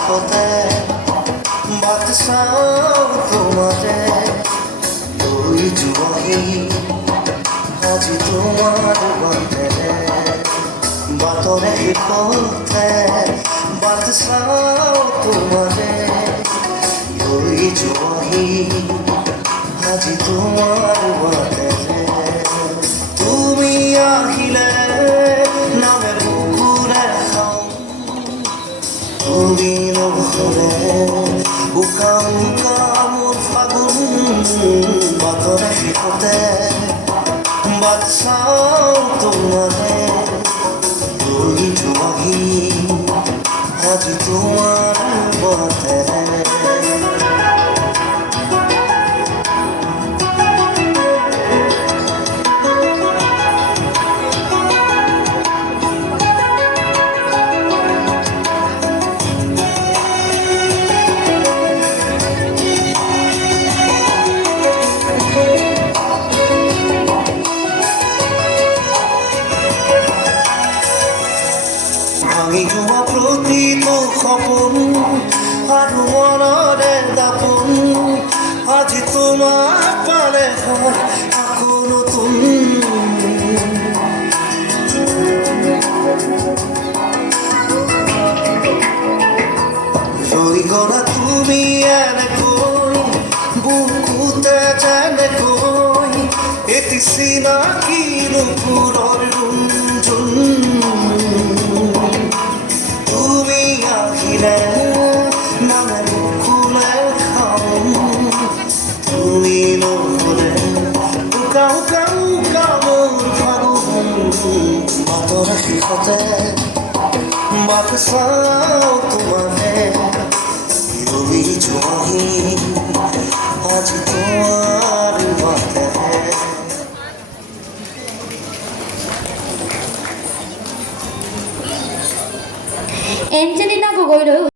শেষতে বাট চাওঁ তোমাৰে লৈ যোৱাহি আজি তোমাৰ বাটেৰে বাটৰে শেষতে বাট চাওঁ তোমাৰে লৈ যোৱাহি আজি তোমাৰ বাটেৰে তুমি আহিলে নামে বুকুৰে খাওঁ তুমি নহ'লে উকা উকা মোৰ ফাগুন বাটৰে শেষতে বাট চাওঁ তোমাৰে লৈ যোৱাহি আজি তোমাৰ বাটেৰে ভাঙি যোৱা প্ৰতিটো সপোন আৰু মনৰে দাপোন আজি তোমাক পালে হয় আকৌ নতুন ৰৈ গ'লা তুমি এনেকৈ বুকুতে যেনেকৈ এটি চিনাকি নুপুৰৰ ৰুণজুন তুমি আহিলে নামে বুকুলে খাওঁ তুমি নহ'লে উকা উকা উকা মোৰ ফাগুন বাটৰ শেষতে বাট চাওঁ তোমাৰে লৈ যোৱাহি আজি তোমাৰ বাটেৰে এঞ্জেলিনা গগৈলৈ